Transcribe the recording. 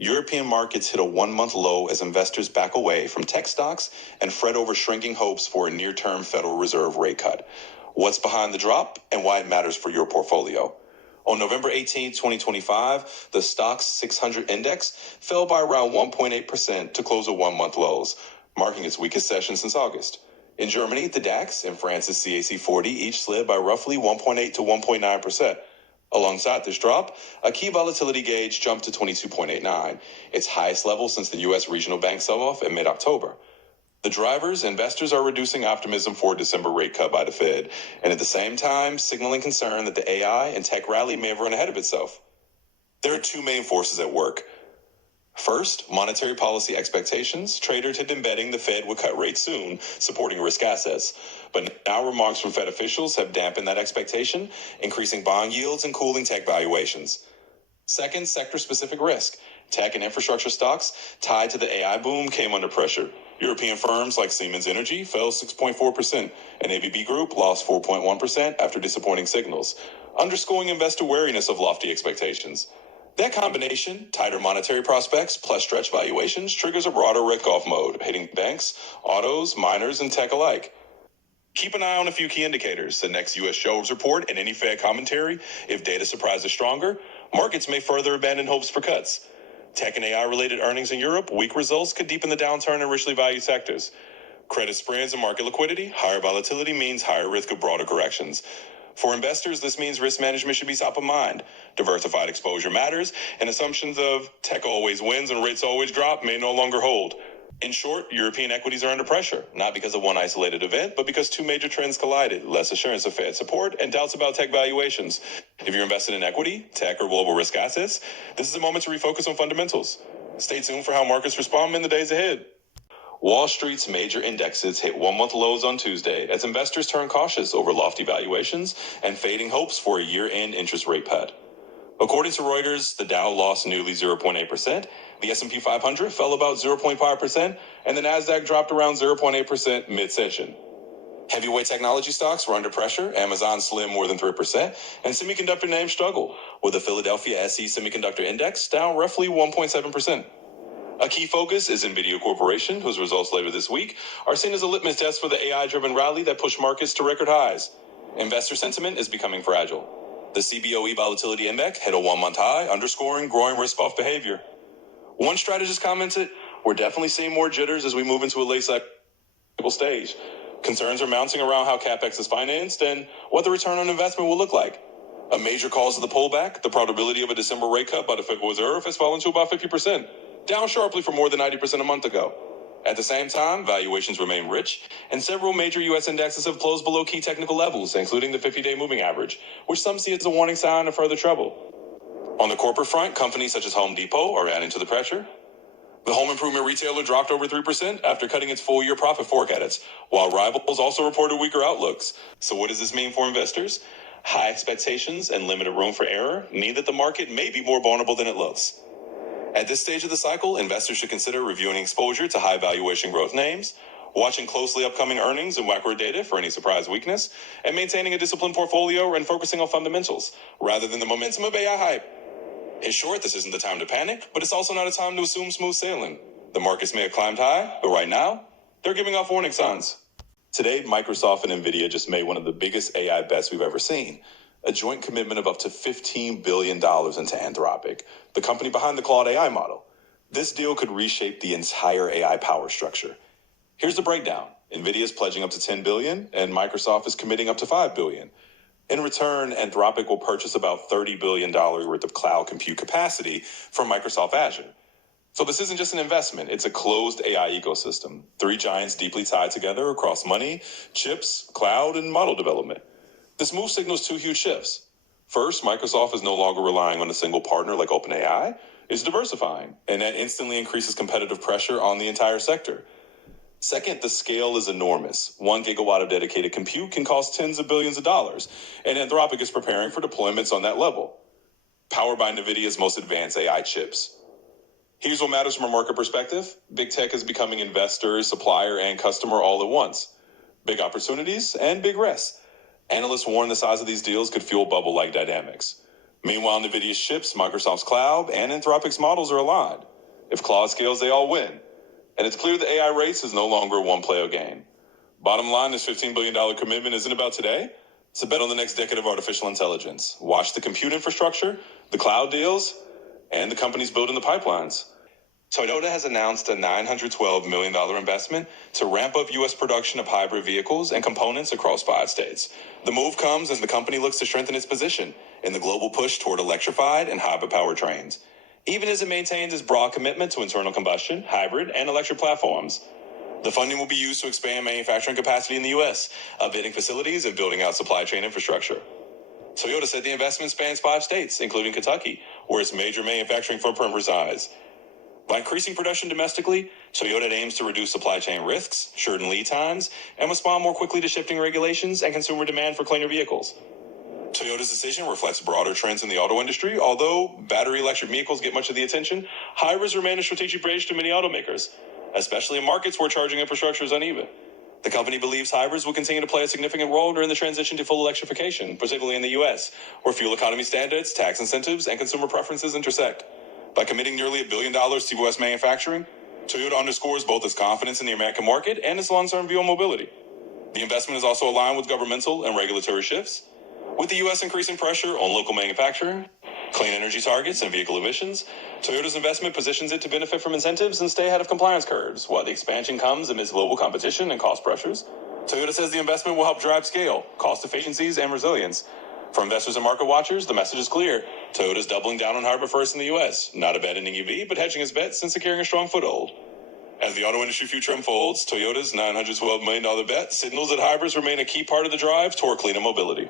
European markets hit a one-month low as investors back away from tech stocks and fret over shrinking hopes for a near-term Federal Reserve rate cut. What's behind the drop and why it matters for your portfolio? On November 18, 2025, the Stoxx 600 index fell by around 1.8% to close at one-month lows, marking its weakest session since August. In Germany, the DAX and France's CAC 40 each slid by roughly 1.8 to 1.9%. Alongside this drop, a key volatility gauge jumped to 22.89, its highest level since the U.S. regional bank sell-off in mid-October. The drivers, investors are reducing optimism for a December rate cut by the Fed, and at the same time, signaling concern that the AI and tech rally may have run ahead of itself. There are two main forces at work. First, monetary policy expectations. Traders had been betting the Fed would cut rates soon, supporting risk assets. But now remarks from Fed officials have dampened that expectation, increasing bond yields and cooling tech valuations. Second, sector-specific risk. Tech and infrastructure stocks tied to the AI boom came under pressure. European firms like Siemens Energy fell 6.4%, and ABB Group lost 4.1% after disappointing signals, underscoring investor wariness of lofty expectations. That combination, tighter monetary prospects plus stretch valuations, triggers a broader risk-off mode, hitting banks, autos, miners, and tech alike. Keep an eye on a few key indicators, the next U.S. jobs report and any Fed commentary. If data surprises stronger, markets may further abandon hopes for cuts. Tech and AI-related earnings in Europe, weak results could deepen the downturn in richly valued sectors. Credit spreads and market liquidity, higher volatility means higher risk of broader corrections. For investors, this means risk management should be top of mind. Diversified exposure matters, and assumptions of tech always wins and rates always drop may no longer hold. In short, European equities are under pressure, not because of one isolated event, but because two major trends collided: less assurance of Fed support and doubts about tech valuations. If you're invested in equity, tech, or global risk assets, this is a moment to refocus on fundamentals. Stay tuned for how markets respond in the days ahead. Wall Street's major indexes hit one-month lows on Tuesday as investors turn cautious over lofty valuations and fading hopes for a year-end interest rate cut. According to Reuters, the Dow lost nearly 0.8%, the S&P 500 fell about 0.5%, and the Nasdaq dropped around 0.8% mid-session. Heavyweight technology stocks were under pressure. Amazon slimmed more than 3%, and semiconductor names struggled, with the Philadelphia SE Semiconductor Index down roughly 1.7%. A key focus is Nvidia Corporation, whose results later this week are seen as a litmus test for the AI-driven rally that pushed markets to record highs. Investor sentiment is becoming fragile. The CBOE Volatility Index hit a one-month high, underscoring growing risk-off behavior. One strategist commented, "We're definitely seeing more jitters as we move into a late cycle stage. Concerns are mounting around how CapEx is financed and what the return on investment will look like." A major cause of the pullback, the probability of a December rate cut by the Federal Reserve has fallen to about 50%. Down sharply from more than 90% a month ago. At the same time, valuations remain rich, and several major U.S. indexes have closed below key technical levels, including the 50-day moving average, which some see as a warning sign of further trouble. On the corporate front, companies such as Home Depot are adding to the pressure. The home improvement retailer dropped over 3% after cutting its full-year profit forecasts, while rivals also reported weaker outlooks. So what does this mean for investors? High expectations and limited room for error mean that the market may be more vulnerable than it looks. At this stage of the cycle, investors should consider reviewing exposure to high valuation growth names, watching closely upcoming earnings and macro data for any surprise weakness, and maintaining a disciplined portfolio and focusing on fundamentals, rather than the momentum of AI hype. In short, this isn't the time to panic, but it's also not a time to assume smooth sailing. The markets may have climbed high, but right now, they're giving off warning signs. Today, Microsoft and Nvidia just made one of the biggest AI bets we've ever seen. A joint commitment of up to $15 billion into Anthropic, the company behind the Claude AI model. This deal could reshape the entire AI power structure. Here's the breakdown. Nvidia is pledging up to $10 billion, and Microsoft is committing up to $5 billion. In return, Anthropic will purchase about $30 billion worth of cloud compute capacity from Microsoft Azure. So this isn't just an investment, it's a closed AI ecosystem. Three giants deeply tied together across money, chips, cloud, and model development. This move signals two huge shifts. First, Microsoft is no longer relying on a single partner like OpenAI. It's diversifying, and that instantly increases competitive pressure on the entire sector. Second, the scale is enormous. 1 gigawatt of dedicated compute can cost tens of billions of dollars, and Anthropic is preparing for deployments on that level, powered by NVIDIA's most advanced AI chips. Here's what matters from a market perspective. Big tech is becoming investor, supplier, and customer all at once. Big opportunities and big risks. Analysts warn the size of these deals could fuel bubble-like dynamics. Meanwhile, Nvidia's chips, Microsoft's cloud, and Anthropic's models are aligned. If Claude scales, they all win. And it's clear the AI race is no longer a one-player game. Bottom line, this $15 billion commitment isn't about today. It's a bet on the next decade of artificial intelligence. Watch the compute infrastructure, the cloud deals, and the companies building the pipelines. Toyota has announced a $912 million investment to ramp up U.S. production of hybrid vehicles and components across 5 states. The move comes as the company looks to strengthen its position in the global push toward electrified and hybrid powertrains, even as it maintains its broad commitment to internal combustion, hybrid, and electric platforms. The funding will be used to expand manufacturing capacity in the U.S., updating facilities and building out supply chain infrastructure. Toyota said the investment spans 5 states, including Kentucky, where its major manufacturing footprint resides. By increasing production domestically, Toyota aims to reduce supply chain risks, shorten lead times, and respond more quickly to shifting regulations and consumer demand for cleaner vehicles. Toyota's decision reflects broader trends in the auto industry. Although battery electric vehicles get much of the attention, hybrids remain a strategic bridge to many automakers, especially in markets where charging infrastructure is uneven. The company believes hybrids will continue to play a significant role during the transition to full electrification, particularly in the U.S., where fuel economy standards, tax incentives, and consumer preferences intersect. By committing nearly $1 billion to U.S. manufacturing, Toyota underscores both its confidence in the American market and its long-term view on mobility. The investment is also aligned with governmental and regulatory shifts, with the U.S. increasing pressure on local manufacturing, clean energy targets, and vehicle emissions. Toyota's investment positions it to benefit from incentives and stay ahead of compliance curves, while the expansion comes amidst global competition and cost pressures. Toyota says the investment will help drive scale, cost efficiencies, and resilience. For investors and market watchers, the message is clear. Toyota's doubling down on hybrid first in the U.S., not abandoning EV, but hedging its bets and securing a strong foothold. As the auto industry future unfolds, Toyota's $912 million bet signals that hybrids remain a key part of the drive toward cleaner mobility.